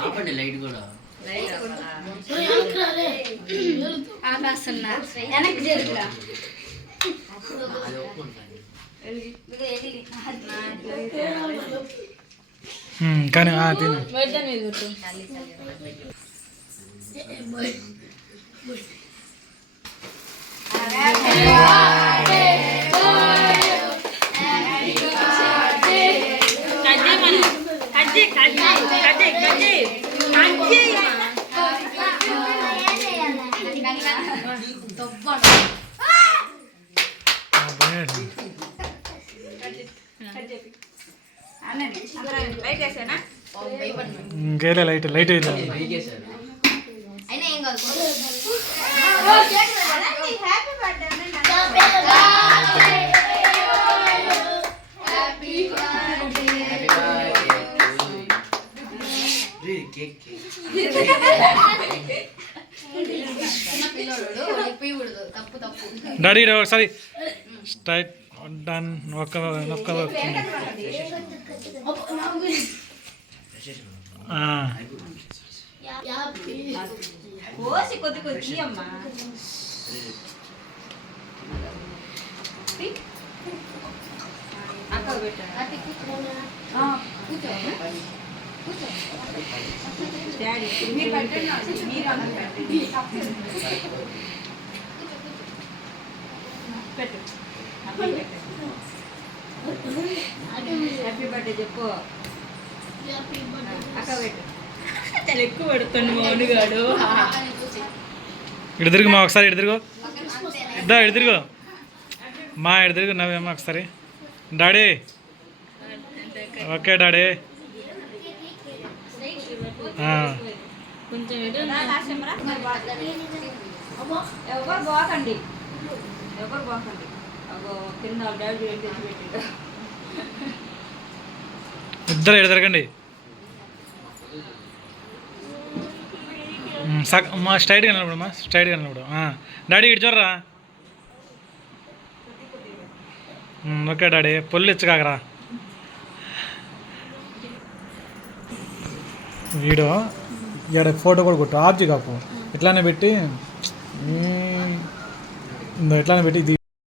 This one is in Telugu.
ఆపండి లైట్ కూడా వెనక్కి జరుగురా కానీ ఇంకేలే లైట్ లైట్ అయినా ఏం కాదు. హ్యాపీ బర్త్డే డాడీ ఒకసారి స్ట్రైట్ డన్ ఒక్క కొద్ది కొద్ది అమ్మా అక్క డాడీ మీరు పెట్టండి మీరు పెట్టు హ్యాపీ బర్త్డే చెప్పు అక్క పెట్టు చాలా ఎక్కువ పెడుతుంది మౌనుగాడు ఇటు తిరుగు మా ఒకసారి ఇటు తిరుగు ఇటు తిరుగు మా ఇటు తిరుగు నవ్వేమ్మా ఒకసారి డాడీ ఓకే డాడీ కొంచెం ఎవరు బాకండి ఎవరు బాకండి కింద డాడీ పెట్టిండు ఇద్దరు ఇటు తిరగండి మా స్ట్రైట్గా నిలబడు మా స్ట్రైట్గా నిలబడు డాడీ ఇటు చూడరా ఓకే డాడీ పొల్లు ఇచ్చకాకరా వీడియో ఇక్కడ ఫోటో కూడా కొట్టు ఆబ్జీ కాపు ఇట్లానే పెట్టి ఇట్లానే పెట్టి ఇది